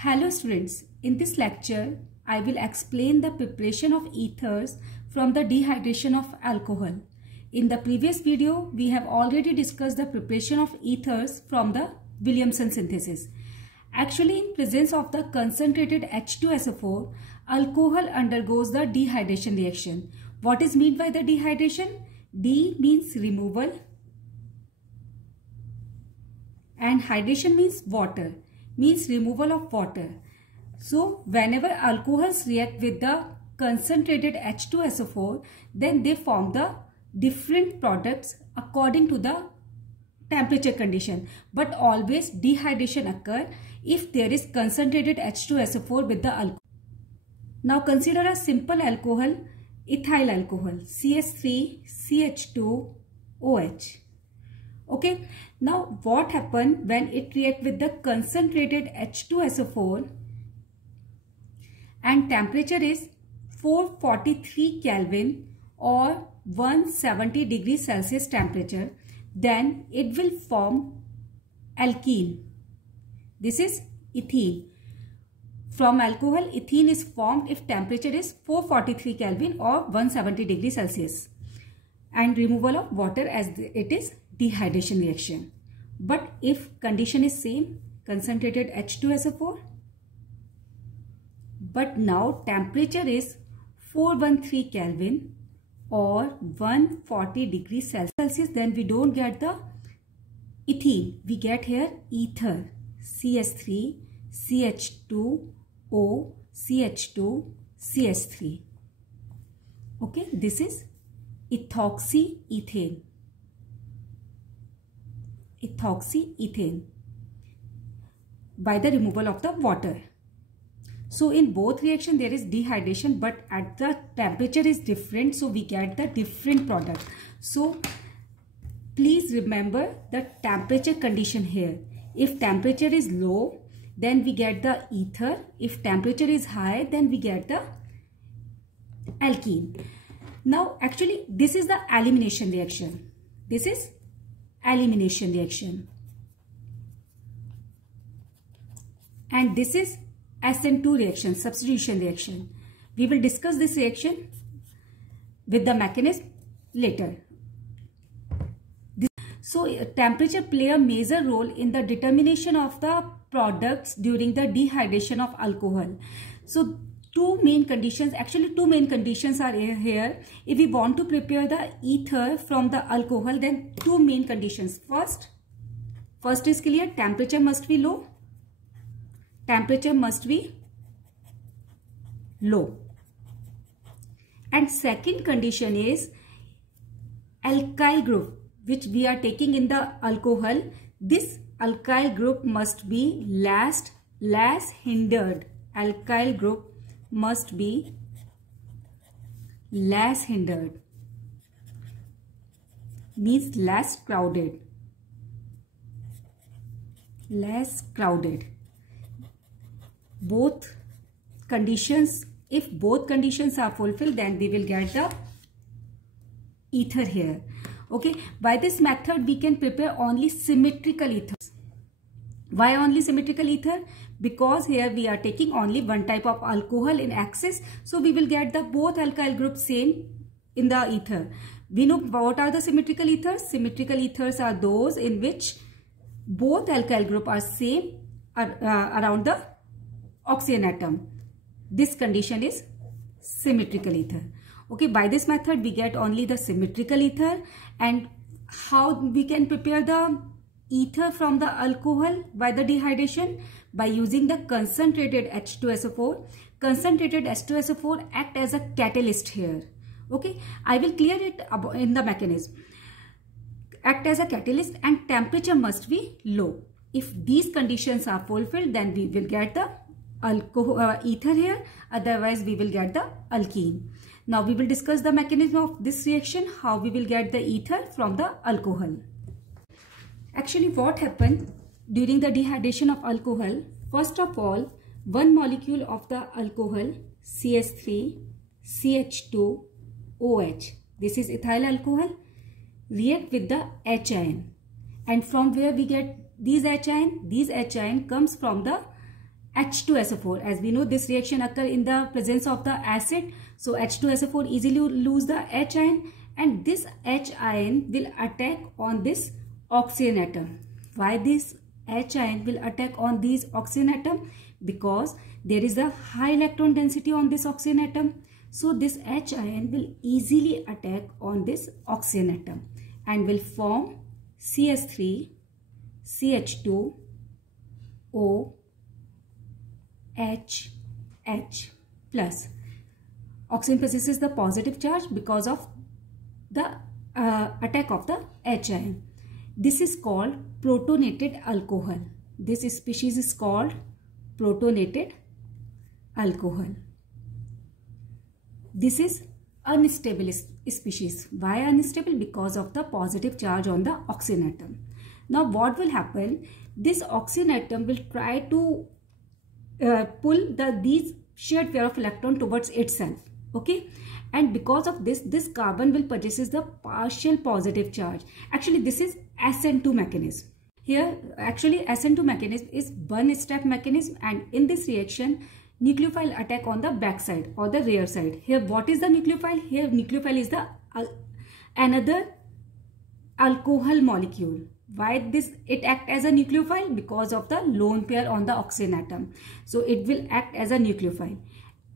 Hello students, in this lecture I will explain the preparation of ethers from the dehydration of alcohol. In the previous video we have already discussed the preparation of ethers from the Williamson synthesis. Actually, in presence of the concentrated H2SO4, alcohol undergoes the dehydration reaction. What is meant by the dehydration? D means removal and hydration means water, means removal of water. So whenever alcohols react with the concentrated H2SO4, then they form the different products according to the temperature condition, but always dehydration occur if there is concentrated H2SO4 with the alcohol. Now consider a simple alcohol, ethyl alcohol, CH3CH2OH. Okay, now what happens when it reacts with the concentrated H2SO4 and temperature is 443 Kelvin or 170 degrees Celsius temperature, then it will form alkene. This is ethyl. From alcohol, ethene is formed if temperature is 443 Kelvin or 170 degrees Celsius and removal of water as it is dehydration reaction. But if condition is same, concentrated H2SO4, but now temperature is 413 Kelvin or 140 degrees Celsius, then we don't get the ethene, we get here ether, CH3, CH2O, CH2, CH3. Okay, this is ethoxyethane. Ethoxyethane by the removal of the water. So in both reaction there is dehydration, but at the temperature is different, so we get the different product. So please remember the temperature condition here. If temperature is low, then we get the ether. If temperature is high, then we get the alkene. Now actually this is the elimination reaction. This is elimination reaction. And this is SN2 reaction, substitution reaction. We will discuss this reaction with the mechanism later. So temperature play a major role in the determination of the products during the dehydration of alcohol. So two main conditions are here. If we want to prepare the ether from the alcohol, then two main conditions. First is clear, temperature must be low. Temperature must be low. And second condition is alkyl group which we are taking in the alcohol. This alkyl group must be less hindered. Alkyl group must be less hindered, means less crowded. Less crowded. Both conditions, if both conditions are fulfilled, then we will get the ether here. Okay, by this method we can prepare only symmetrical ethers. Why only symmetrical ether? Because here we are taking only one type of alcohol in excess, so we will get the both alkyl groups same in the ether. We know what are the symmetrical ethers. Symmetrical ethers are those in which both alkyl group are same around the oxygen atom. This condition is symmetrical ether. Okay, by this method we get only the symmetrical ether. And how we can prepare the ether from the alcohol by the dehydration? By using the concentrated H2SO4. Concentrated H2SO4 act as a catalyst here. Okay, I will clear it in the mechanism. Act as a catalyst and temperature must be low. If these conditions are fulfilled, then we will get the alcohol ether here, otherwise we will get the alkene. Now we will discuss the mechanism of this reaction, how we will get the ether from the alcohol. Actually what happened during the dehydration of alcohol? First of all, one molecule of the alcohol, CH3, CH2OH, this is ethyl alcohol, react with the H ion. And from where we get these H ion? These H ion comes from the H2SO4. As we know, this reaction occurs in the presence of the acid. So H2SO4 easily lose the H ion, and this H ion will attack on this oxygen atom. Why this H ion will attack on these oxygen atom? Because there is a high electron density on this oxygen atom. So this H ion will easily attack on this oxygen atom and will form CS3, CH2, O, H, H plus. Oxygen possesses the positive charge because of the attack of the H ion. This is called protonated alcohol. This species is called protonated alcohol. This is unstable species. Why unstable? Because of the positive charge on the oxygen atom. Now what will happen? This oxygen atom will try to pull these shared pair of electron towards itself. Okay, and because of this carbon will possesses the partial positive charge. Actually this is SN2 mechanism. Here actually SN2 mechanism is one step mechanism, and in this reaction nucleophile attack on the back side or the rear side. Here what is the nucleophile? Here nucleophile is the another alcohol molecule. Why this it act as a nucleophile? Because of the lone pair on the oxygen atom. So it will act as a nucleophile.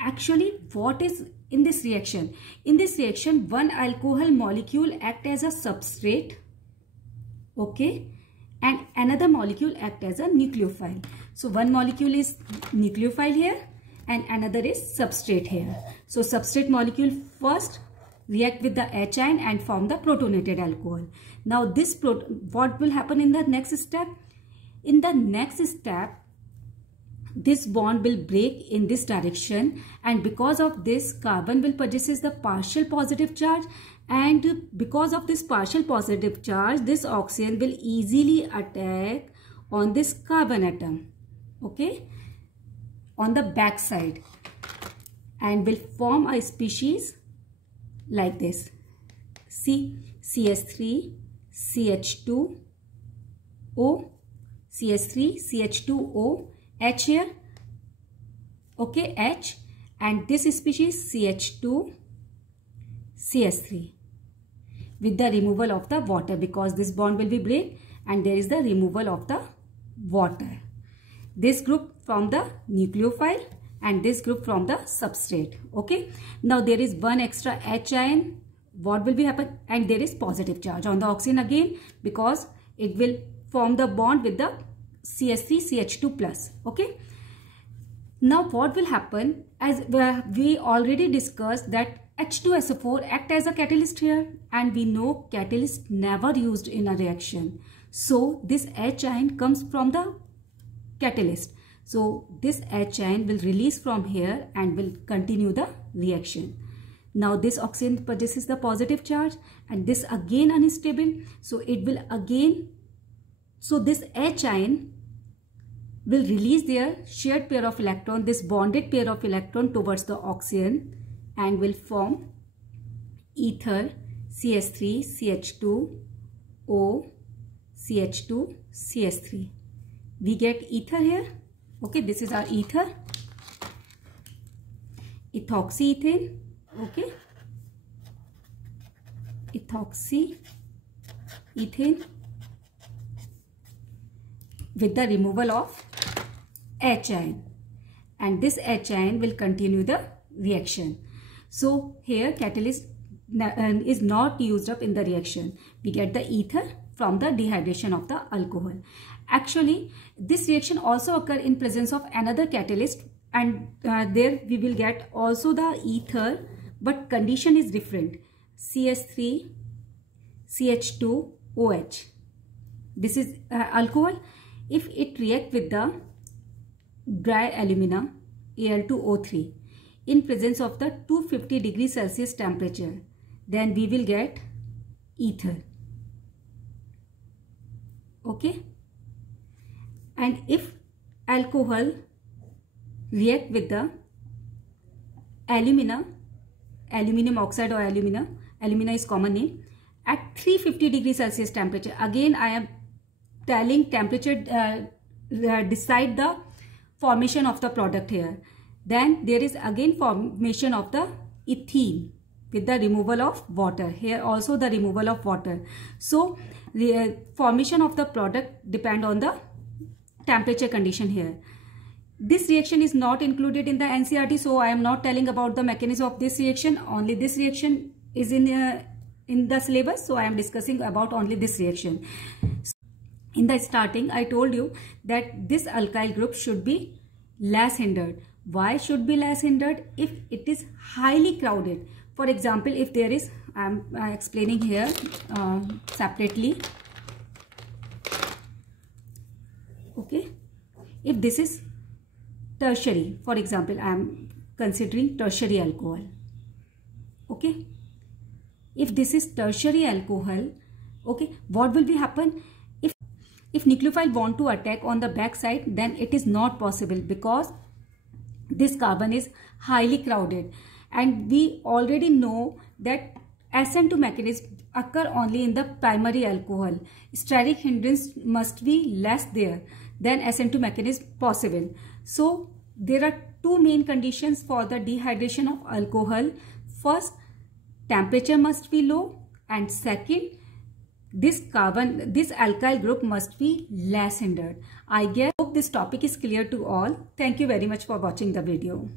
Actually what is in this reaction? In this reaction one alcohol molecule act as a substrate, okay, and another molecule act as a nucleophile. So one molecule is nucleophile here and another is substrate here. So substrate molecule first react with the H ion and form the protonated alcohol. Now this what will happen in the next step? In the next step this bond will break in this direction, and because of this carbon will possesses the partial positive charge, and because of this partial positive charge this oxygen will easily attack on this carbon atom, okay, on the back side, and will form a species like this. See, CS3, CH2, O, CS3, CH2O, H here, okay, H, and this species CH2, CS3, with the removal of the water, because this bond will be break and there is the removal of the water. This group from the nucleophile and this group from the substrate, okay. Now there is one extra H ion. What will be happen? And there is positive charge on the oxygen again, because it will form the bond with the CH3CH2 plus, okay. Now what will happen? As we already discussed that H2SO4 act as a catalyst here, and we know catalyst never used in a reaction. So this H ion comes from the catalyst. So this H ion will release from here and will continue the reaction. Now this oxygen possesses the positive charge and this again unstable. So it will again, so this H ion will release their shared pair of electron, this bonded pair of electron towards the oxygen, and will form ether CH3 CH2 O CH2 CH3. We get ether here, okay, this is our ether, ethoxyethane, okay, ethoxyethane with the removal of H ion, and this H ion will continue the reaction. So here catalyst is not used up in the reaction. We get the ether from the dehydration of the alcohol. Actually this reaction also occur in presence of another catalyst, and there we will get also the ether, but condition is different. CH3 CH2 OH. This is alcohol. If it react with the dry alumina Al2O3 in presence of the 250 degrees Celsius temperature, then we will get ether, okay. And if alcohol react with the aluminum oxide or alumina is common name, at 350 degrees Celsius temperature, again I am telling temperature decide the formation of the product here. Then there is again formation of the ethene with the removal of water. Here also the removal of water. So the formation of the product depend on the temperature condition here. This reaction is not included in the NCERT, so I am not telling about the mechanism of this reaction. Only this reaction is in the syllabus, so I am discussing about only this reaction. In the starting, I told you that this alkyl group should be less hindered. Why should be less hindered? If it is highly crowded. For example, if there is, I am explaining here separately. Okay, if this is tertiary, for example, I am considering tertiary alcohol. Okay, if this is tertiary alcohol, okay, what will be happen? If nucleophile want to attack on the back side, then it is not possible because this carbon is highly crowded, and we already know that SN2 mechanism occur only in the primary alcohol. Steric hindrance must be less there than SN2 mechanism possible. So there are two main conditions for the dehydration of alcohol. First, temperature must be low, and second, this alkyl group must be less hindered. I hope this topic is clear to all. Thank you very much for watching the video.